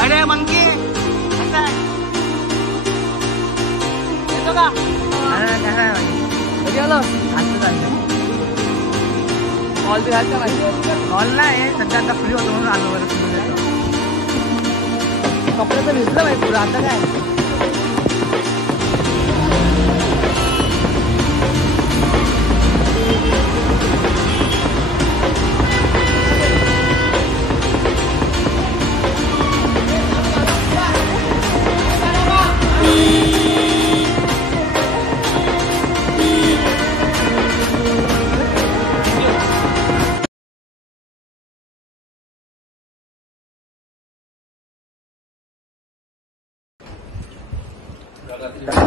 अरे मंकी कसा आहे? येतो का? कसा आहे कधी आलो? आता चाललं कॉल दिला कॉल नाही सध्या आता फ्री होतो म्हणून आलो बरं. कपडे तर भिजलं पाहिजे पुढं आता काय.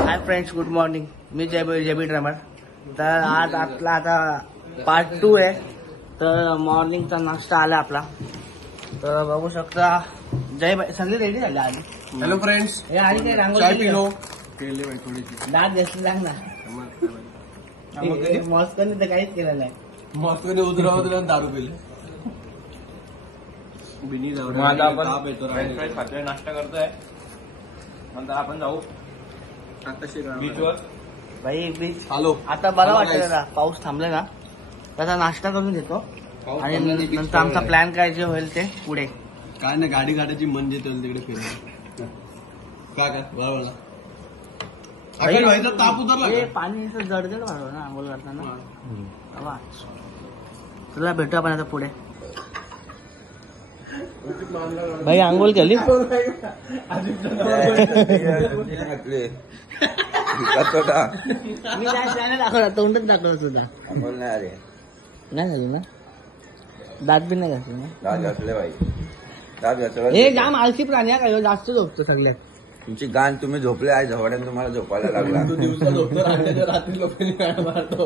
Hi friends, good morning. मी जेबी ड्रामर. तर आज आपला आता पार्ट 2 आहे. तर मॉर्निंगचा नाश्ता आला आपला. तर बघू शकता सगळे रेडी झाले आधी. हॅलो फ्रेंड्स, हे आधी काही रांगोळी चाय पिलो केले भाई थोडीशी. दात घेतली सांग ना. मॉस्कोने तर काहीच केलं नाही. मॉस्कोने उतरवलं आणि दारू पिले. आता आपण फ्रेंच फ्राईज खातोय, नाश्ता करतोय. नंतर आपण जाऊ बीचवर. भाई बीच हॅलो. आता बरं वाटतं जरा. पाऊस थांबला ना त्याचा नाश्ता करून घेतो आणि नंतर आमचा प्लॅन काय जे होईल ते पुढे. काय नाही, गाडी काढायची म्हणजे तिकडे फिरायला काय बरोबर ना. ताप उतरला हे पाणी असं जडजड वाढव ना आंघोळ करताना. तुला भेटू आपण आता पुढे. भाई आंघोळ केली? मी काय दाखवला, तोंडच दाखवलं सुद्धा. नाही झाली ना, दात बी नाही घातले ना. हे जाम आलसी प्राणी काय, जास्त झोपतो सगळ्यात. तुमची गाण तुम्ही झोपले आहे, झोपड्यानं तुम्हाला झोपायला लागला. दिवसा झोपतो, रात्री लोकांनी काय मारतो.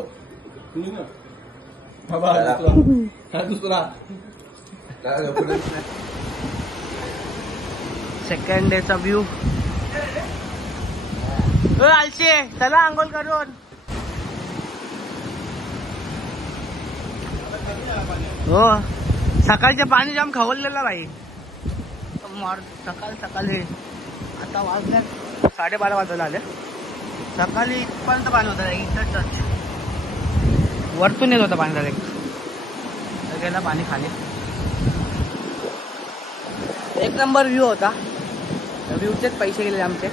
दुसरा सेकंड डेचा व्ह्यू. आलशी चला आंघोळ करून. हो, सकाळचे पाणी जाम खवललेलं भाई. सकाळी आता वाजल्या 12:30 वाजायला आले. सकाळी इथपर्यंत पाणी होतं, इथंच वरतून येत होतं पाणी डायरेक्ट. गेला पाणी खाली. एक नंबर व्ह्यू होता. व्ह्यूचेच पैसे गेले आमचे.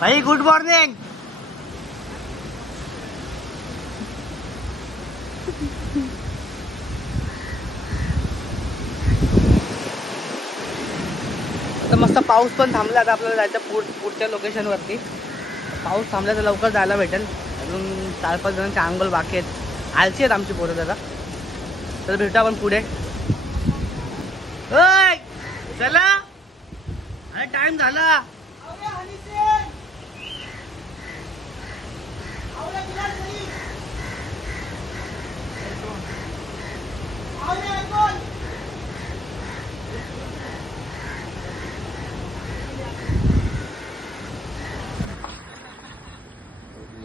भाई गुड मॉर्निंग. आता मस्त पाऊस पण थांबला. आता आपल्याला जायचं पुढच्या लोकेशन वरती. पाऊस थांबला तर लवकर जायला भेटेल. अजून 4-5 जणांचे आंघोळ बाकी आहेत. आलची आहेत आमची पोरं जरा. तर भेटू आपण पुढे. चला, अरे टाइम झाला.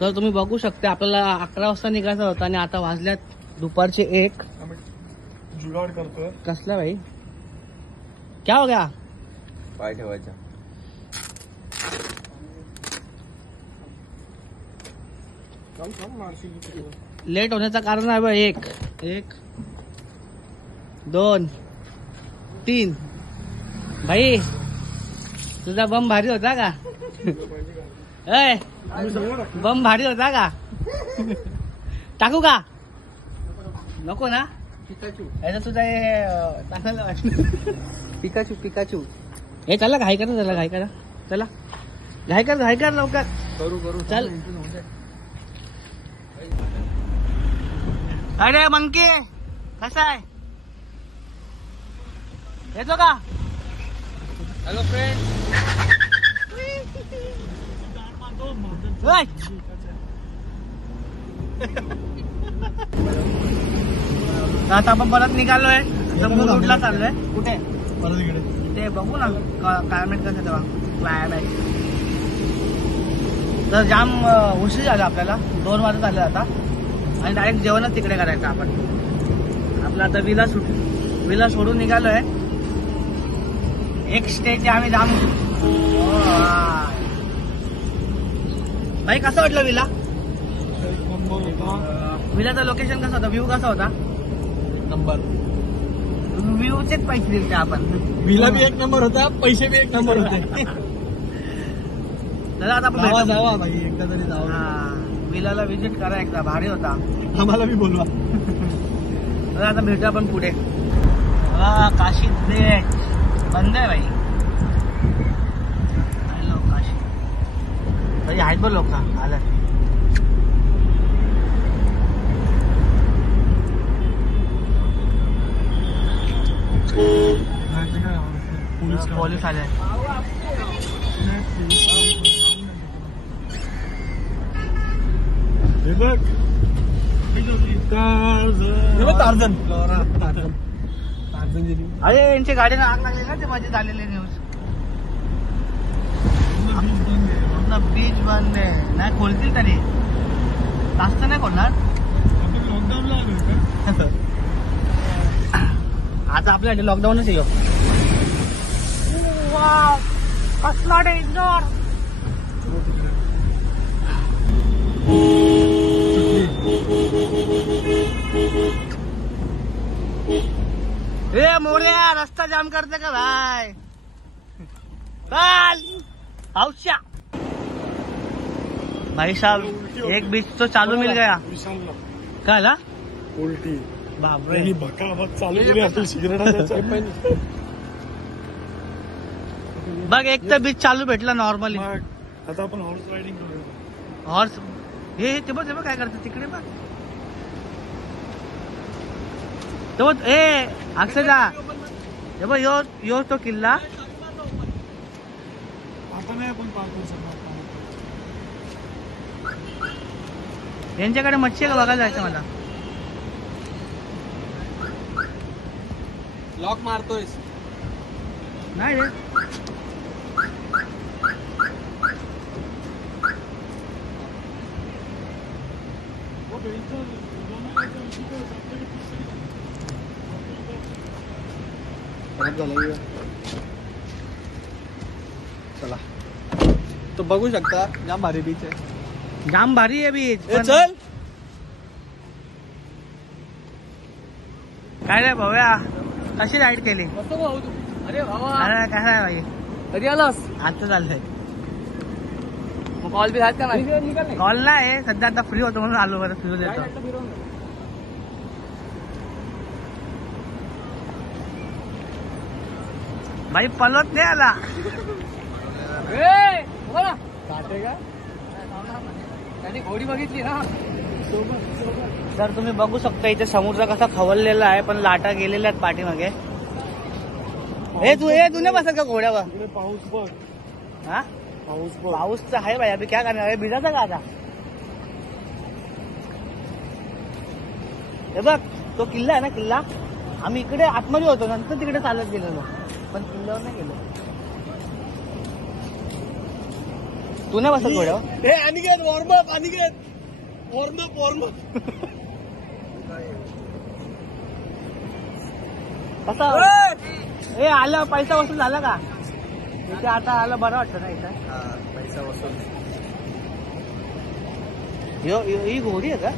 तर तुम्ही बघू शकता आपल्याला 11 वाजता निघायचं होतं आणि आता वाजल्यात दुपारचे 1. जुगाड करतोय. कसला भाई, क्या हो गया? पाय ठेवायचा. लेट होण्याचं कारण आहे बघ. 1, 2, 3. भाई तुझा बम भारी होता का? बम भारी होता का? टाकू का? नको ना. याचा तुझा टाकायला वाटलं. पिकाचू. हे चला घाई करा, चला घाई करा. चला घाई कर लवकर. करू चल. अरे मंकी कसा आहे? येतो का? Hello friend. आता आपण परत निघालोय. रोडला चाललोय. कुठे? परत इकडे ते बघू ना क्लायमेट कसं तेव्हा. क्लायमेट तर जाम उशीर झाला आपल्याला. 2 वाजत आले आता. आणि डायरेक्ट जेवणच तिकडे करायचं आपण. आपला आता विला सोडून निघालोय. एक स्टेज आम्ही जाम. भाई कसं वाटलं विला? विलाचं लोकेशन कसं होतं? व्ह्यू कसा होता? नंबर. व्ह्यूचेच पैसे दिले आपण. विला बी एक नंबर होता, पैसे बी एक नंबर होते. दादा आता आपण जावा भाई, एकदा तरी जावा. विलाला विजिट करा एकदा, भारी होता. आम्हाला बी बोलवा. दादा आता भेटू आपण पुढे. काशी बेट बंद आहे भाई. हॅलो काशी भाई, आहेत बघ लोक आलं. पोलीस आले. टार्झन. अरे यांच्या गाडीला आग लागली ना, ते माझे झालेले न्यूज. बीच बंद आहे. नाही खोलतील तरी, जास्त नाही खोलणार. आता आपल्यासाठी लॉकडाऊनच येऊ. कसला डेंजर. ए मोर्या, रस्ता जाम करते का भाई? चल औशा. भाई साहब एक बीच तो चालू मिल गया. काय ला उलटी बापरे. चालू बघ, एक तर बीच चालू भेटला नॉर्मली. आता आपण हॉर्स रायडिंग करू. हॉर्स हे ते बघ काय करते तिकडे बघ. तो ए अक्षदा, हे बघ यो तो किल्ला. आपण पार करू शकतो. यांच्याकडे मच्छी आहे का बघायला जायचं मला. लॉक मारतोय नाही रे. चला, तो बघू शकता, जाम भारी बीच आहे. जाम भारी आहे बीच. चल काय रे भाव्या, कशी राईड केली? अरे अरे काय आहे भाई, कधी आलास? आता चाललंय. कॉल बी झाला का नाही? कॉल नाही सध्या, आता फ्री होतो म्हणून आलो. बरं फिरून देतो. भाई पलत नाही आला. त्याने घोडी बघितली ना. तर तुम्ही बघू शकता इथे समुद्र कसा खवललेला आहे, पण लाटा गेलेल्या आहेत पाठीमागे. हे तू नाही बसत का घोड्यावर? पाऊस बघ. हा पाऊस बघ. पाऊस तर आहे भाई. अभी क्या करणार आहे, भिजायचा का आता? हे बघ तो किल्ला आहे ना, किल्ला आम्ही इकडे आतमध्ये होतो, नंतर तिकडे चालत गेलेलो, पण किल्ल्यावर नाही गेलो. तू नाही बसत घोड्यावर? हे अनिकेत वॉर्मअप, अनिकेत वॉर्मअप. कसा हे आलं, पैसा वसूल झाला का इथे? आता आलं बरं वाटतं ना इथं. पैसा वसूल. ही घोडी आहे का?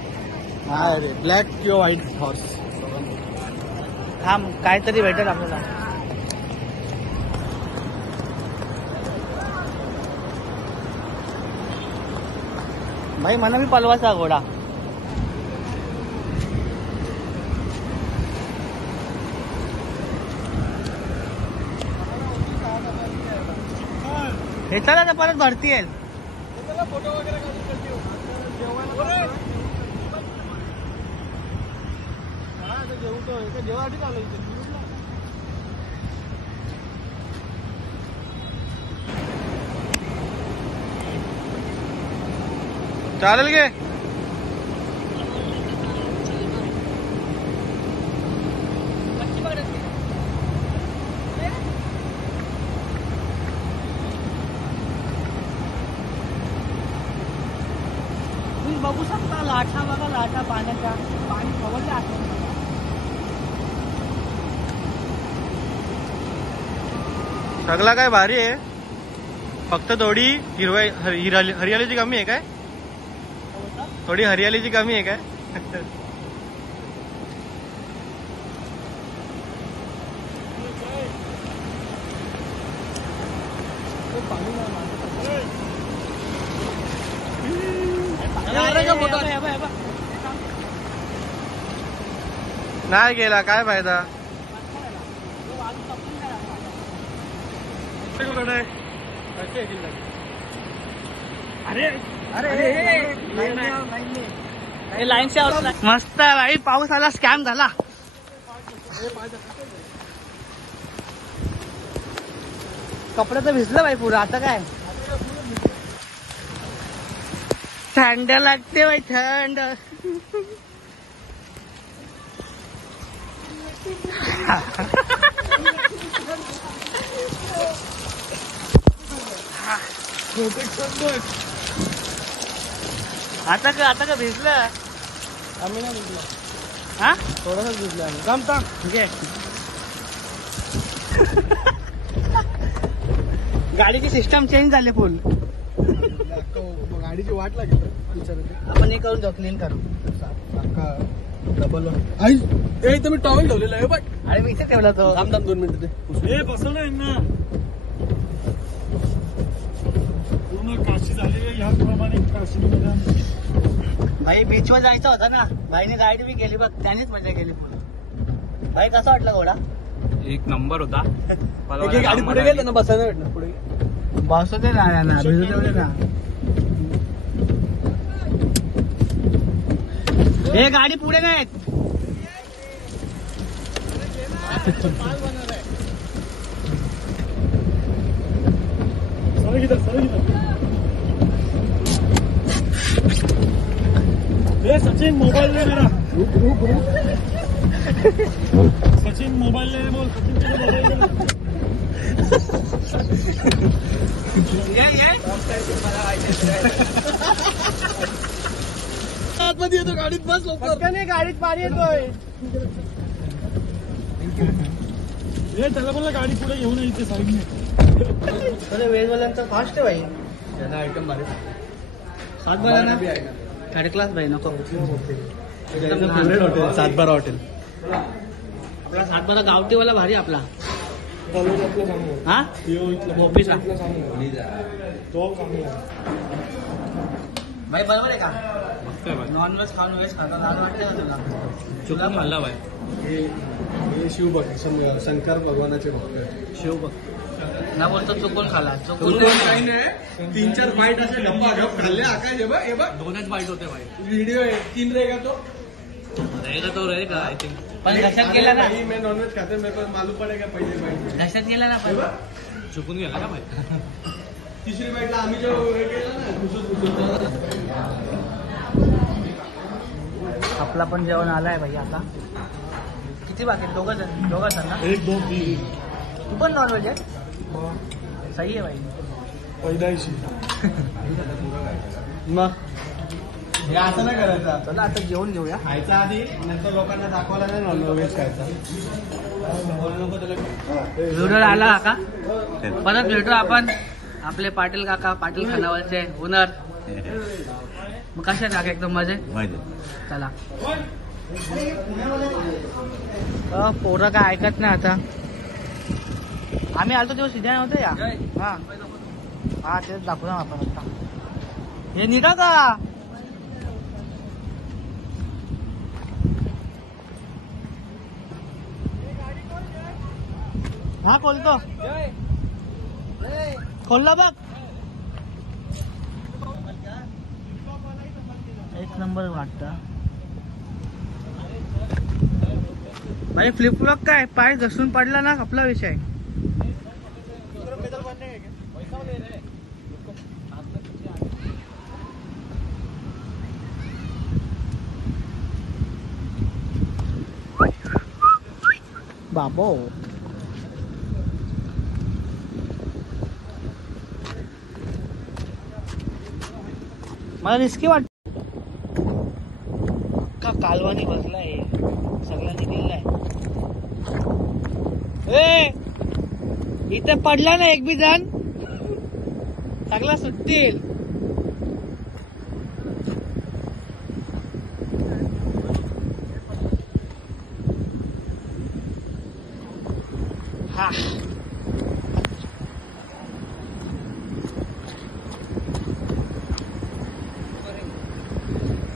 हा रे, ब्लॅक किंवा व्हाईट हॉर्स. थांब, काहीतरी भेटेल आपल्याला. भाई मला मी पलवाचा घोडा. हे चला तर परत भरती येईल. फोटो वगैरे जेवायसाठी आलो इथे. चालेल गे. तुम्ही बघू शकता लाटा, बघा लाटा पाण्याच्या. पाणी खवळलं आहे. सगळा काय भारी आहे, फक्त थोडी हरियालीची कमी आहे काय, थोडी हरियालीची कमी आहे काय. नाही गेला काय फायदा. लाईन से मस्त भाई, पाऊस आला, स्कॅम झाला. कपडे तर भिजलं भाई पुरं. आता काय थंड लागते भाई, थंड. आता का भिजलं. आम्ही नाही भिजलो, हा थोडंसं भिजलो आम्ही. थांब थांब. घे. गाडीची सिस्टम चेंज झाली फुल. गाडीची वाट लागेल विचारते. आपण हे करून जाऊ, क्लीन करू. डबल आई ए तुम्ही टॉवेल ठेवलेला आहे बघ. अरे मी इथे ठेवला तो. थांब 2 मिनिटं ते बसव ना यांना. पूर्ण काशी झाली ह्याप्रमाणे काशी. भाई बीचवर जायचं होतं ना, भाईने गाडी बी केली बघ, त्यानेच मजा केली पूर्ण. भाई कसा वाटला घोडा? एक नंबर होता. गाडी पुढे गेली ना, बसायला भेटणार पुढे. बसू दे ना, भिजू दे ना. हे गाडी पुढे नाहीत. सचिन मोबाईल ले मेरा. सचिन मोबाईल ले बोल. आतमध्ये येतो गाडीत, बस लवकर. नाही गाडीत पाणी येतोय. त्याला बोलला गाडी पुढे घेऊन यायची साईडने. वेजवाल्यांचा फास्ट आहे भाई. त्याला आयटम भारी. 7 बारा ना, थर्ड क्लास भाई नको. Favourite hotel 7-12 hotel. आपला 7-12 गावठीवाला भारी आपला. हा ऑफिसला भाई बरोबर आहे का? नॉनव्हेज खाऊन व्हेज खाता लाज वाटते का तुला? चुकून खाल्ला बाय. हे शिवभक्त शंकर भगवानाचे भक्त. शिवभक्त ना बोलतो चुकून खाला. चुकून काही नाही. 3-4 बाईट असे गप्पा खाल्ले आकाश. हे बघ 2च बाईट होते भाई. व्हिडिओ आहे. 3 रहेगा तो रहेगा आय थिंक. पण घशात गेला ना, मैं नॉनव्हेज खाते, मेरे को मालूम पडेगा पहिले बाईट. घशात गेला ना. पण चुकून गेला का भाई. 3री बाईटला आम्ही जो हे केलं ना. आपला पण जेवण आलाय भाई. आता किती बाकी? दोघं ना. 1 2 3. तू पण नॉनव्हेज आहे? सही आहे भाई. पैदायशी मग हे असं नाही करायचं. चला आता जेवण घेऊया. खायचा आधी, नंतर लोकांना दाखवायला नाही नॉनव्हेज खायचा. व्हिडिओ आला का? परत भेटू आपण. आपले पाटील काका, पाटील खानावळचे ओनर. मग कशा काका? एकदम मजे. चला. पोरं काय ऐकत नाही आता. आम्ही आलतो तेव्हा सिद्ध्या नव्हतं या. हा तेच दाखवू आपण आता. हे निघा का? हा खोलतो. खोलला बघ. 1 नंबर वाटतं भाई. फ्लिपफ्लॉप काय पाय घसरून पडला ना, आपला विषय. बाबो मला रिस्की वाटत. का कालवानी बसलाय, सगळा निघलेला आहे. इथे पडला ना एक बी जण सगळा सुटतील. हा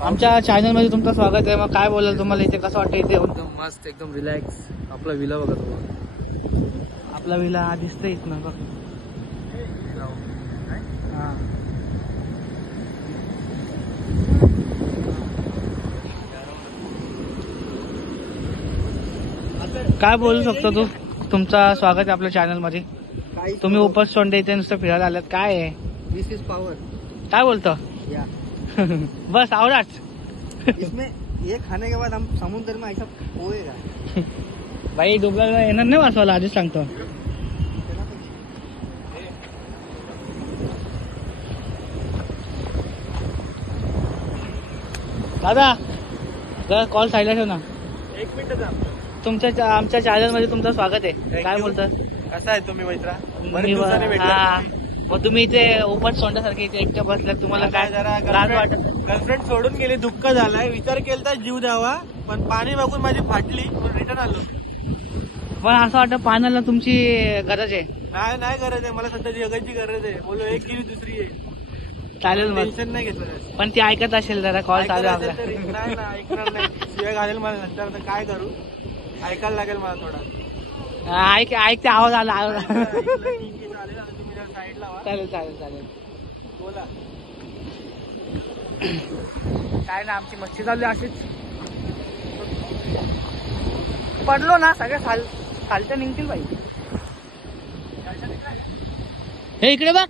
आमच्या चॅनल मध्ये तुमचं स्वागत आहे. मग काय बोलाल तुम्हाला इथे कसं वाटतं इथे येऊन? एकदम मस्त एकदम रिलॅक्स. आपला विला बघा तुम्हाला. आपला विला दिसतंय इथनं बघ. हा. काय बोलू शकतो तू? तुमचं स्वागत आहे आपल्या चॅनल मध्ये. तुम्ही उपस सोंडे इथे नुसतं फिरायला आलात. काय आहे? दिस इज पॉवर. काय बोलतो? बस आवडाच. इसमें ये खाने के बाद हम समुद्र में ऐसा होएगा. भाई डुबला येणार नाही वाचवायला आधीच सांगतो. दादा जरा कॉल साईडला ठेव ना. 1 मिनिट. तुमच्या आमच्या चॅनल मध्ये तुमचं स्वागत आहे. काय बोलतात? कसा आहे तुम्ही मित्रा? हा. मग तुम्ही इथे उपट सोंड्यासारखे इथे एकट्या बसल्यात. तुम्हाला काय जरा लाज वाटत? गर्लफ्रेंड सोडून गेली, दुःख झालाय. विचार केला जीव द्यावा, पण पाणी बघून माझी फाटली, रिटर्न आलो. पण असं वाटतं पाण्याला तुमची गरज आहे. नाही गरज आहे मला, सध्या जगाची गरज आहे. बोलो एक गेली दुसरी आहे. चालेल मग. टेन्शन नाही घेतलं. पण ती ऐकत असेल जरा कॉल चालू आहे आपला. नाही ना ऐकणार नाही. शिवाय घालेल मला नंतर. तर काय करू, ऐकायला लागेल मला थोडा. ऐकते आवाज आला. साईडला चालेल चालेल चालेल. बोला. काय ना आमची मस्ती चालू अशीच. पडलो ना सगळ्या खालच्या निघतील बाई. हे इकडे बघ.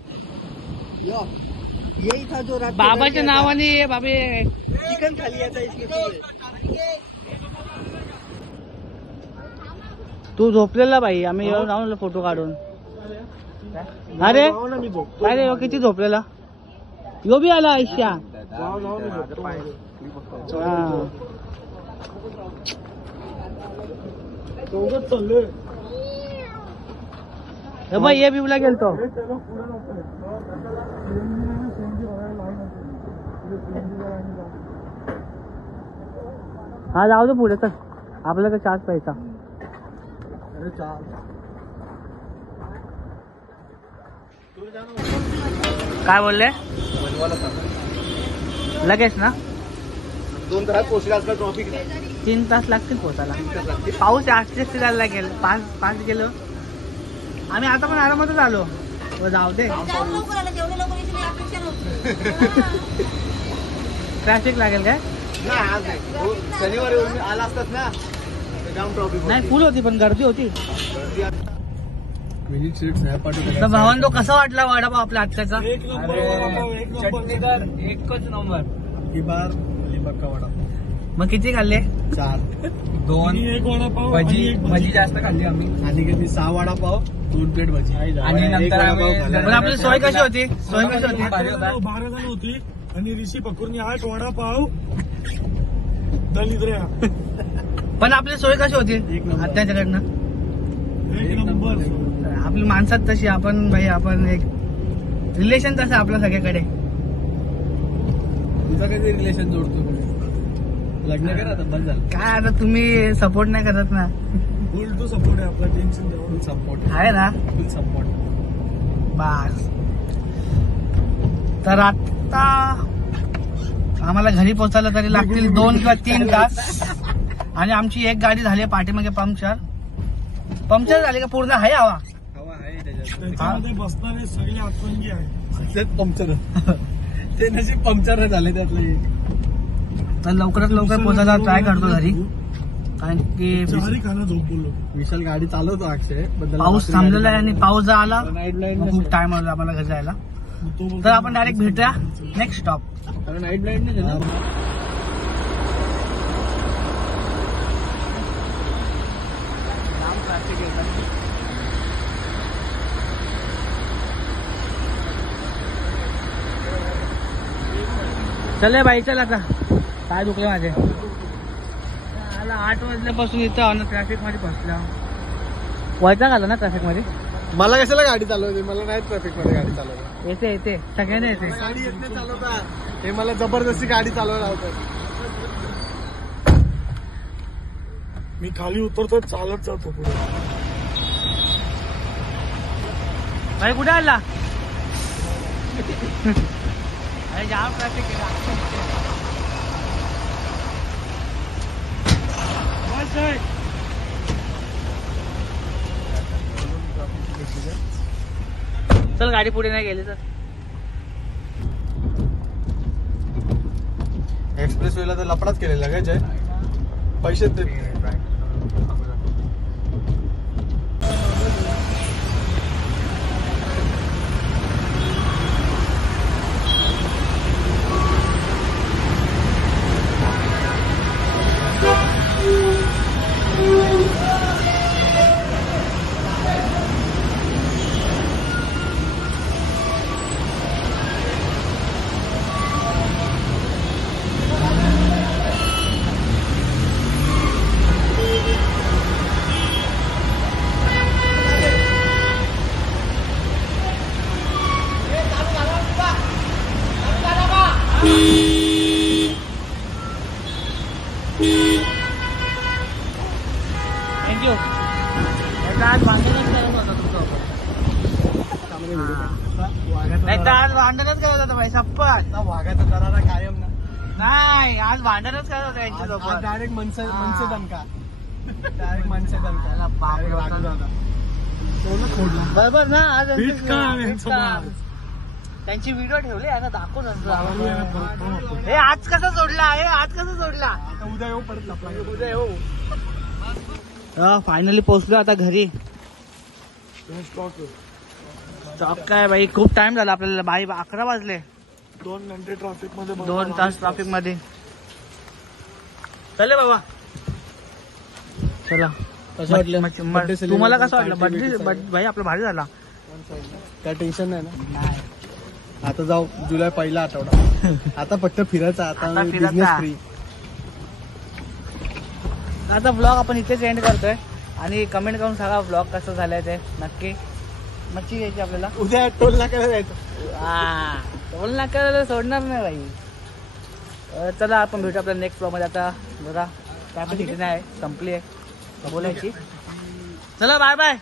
यही था जो रात को बाबाच्या नावाने बाबे चिकन खा लिया था इसके पीछे. तू झोपलेला बाई. आम्ही येऊन राहून फोटो काढून. अरे काय रे किती झोपलेला. यो बी आला आयुष्या. बाई ये बिवला गेलतो. हा जाऊ दे पुढे तर आपल्याकडे चार्ज पैसा. काय बोलले? लगेच ना 2 तास पोहोचला असला ट्रॉफिक. 3 तास लागतील पोहोचायला. पाऊस जास्त फिरायला लागेल. 5 गेलो आम्ही. आता पण आरामातच आलो. जाऊ दे ट्रॅफिक लागेल काय? शनिवारी आला असतात ना जाम ट्रॉफिक. नाही फुल होती पण गर्दी होती. मिनिट भावांनो कसा वाटला वडापाव आपल्या आजच्याचा? एक नंबर. चटणीदार एकच नंबर. ही बार अलिबागचा वडा. मग किती खाल्ले? 4. 2 एक वडापाव. भजी जास्त खाल्ली आम्ही. आणि किती 6 वडापाव 2 प्लेट भजी. आणि नंतर पण आपली सोय कशी होती? सोय कशी होती? 12 जण होती आणि ऋषी पकडून 8 वडापाव दलिद्र्या. पण आपली सोय कशी होती आत्याच्याकडनं? एक नंबर. आपली माणसात तशी आपण भाई आपण एक रिलेशन तसं आपलं सगळ्याकडे. तुझा कधी रिलेशन जोडतो? लग्न कर आता बंद झालं. काय आता तुम्ही सपोर्ट नाही करत ना. फुल टू सपोर्ट आहे आपला. Tension full support. आहे ना. Full support. बस. तर आता आम्हाला घरी पोहोचायला तरी लागतील 2 किंवा 3 तास. आणि आमची एक गाडी झाली पाठीमागे पंक्चर झाली का पूर्ण आहे हवा. हवा आहे त्याच्यात. त्याच्यामध्ये बसणारे सगळे आतंकी आहे. पंक्चर ते नशीब पंक्चर झाले त्यातले. तर लवकरात लवकर पोहोचायला ट्राय करतो घरी. कारण की चारी खाना झोप बोललो. विशाल गाडी चालवतो अक्षय. पाऊस थांबलेला आहे आणि पाऊस जर आला नाईट ब्लाइंड खूप टाइम आला आम्हाला घरी जायला. तो बोलतो, तर आपण डायरेक्ट भेटूया नेक्स्ट स्टॉप. नाईट ब्लाइंड नाही ना. चल बाई चल आता. काय दुखले माझे. आला 8 वाजल्यापासून इथं ट्रॅफिक मध्ये फसला. वैताग आला ना ट्रॅफिक मध्ये. मला कशाला गाडी चालवते, मला नाही ट्रॅफिक मध्ये गाडी चालवते. येते येते सगळ्यांना येते. गाडी येत नाही चालवता, हे मला जबरदस्ती गाडी चालवायला लावतात. मी खाली उतरतो चालत जातो पुढे. भाई कुठे आला? अरे जाम ट्रॅफिक चल गाडी पुढे नाही गेली तर. एक्सप्रेस वेला तर लफडाच केलेला काय जय, पैसे देत नाही. थँक्यू. आज भांडणच करत होता तुमचं, नाही तर आज भांडणच करत होता भाई सप्पत. वाघाचा दरारा कायम ना. नाही आज भांडणच करत होता यांच्यासोबत. डायरेक्ट मनसे दणका, डायरेक्ट मनसे दणका. बरोबर ना. आज बीट काम यांचं मग. त्यांची व्हिडिओ ठेवली आता दाखवून. हे आज कसं सोडला, हे आज कसं सोडला. उद्या येऊ परत लपला. उद्या येऊ. फायनली पोहोचलो आता घरी. स्टॉप काय भाई, खूप टाइम झाला आपल्याला. बाई 11 वाजले. 2 घंटे ट्रॅफिक मध्ये, 2 तास ट्रॅफिक मध्ये. चले बाबा चला. कसं वाटलं? तुम्हाला कसं वाटलं? बर्थडे भाई आपला भारी झाला. काय टेन्शन नाही ना. आता जाऊ जुलै पहिला आठवडा. आता फक्त फिरायचा. आता बिझनेस फ्री. आता ब्लॉग आपण इथेच एंड करतोय आणि कमेंट करून सांगा ब्लॉग कसं झालाय ते नक्की. मच्छी घ्यायची आपल्याला. उद्या टोल नाक्याला जायचं. टोल नाक्याला सोडणार नाही भाई. चला आपण भेटू आपल्या नेक्स्ट ब्लॉग मध्ये. आता जरा कॅपॅसिटी नाही संपली आहे बोलायची. चला बाय बाय.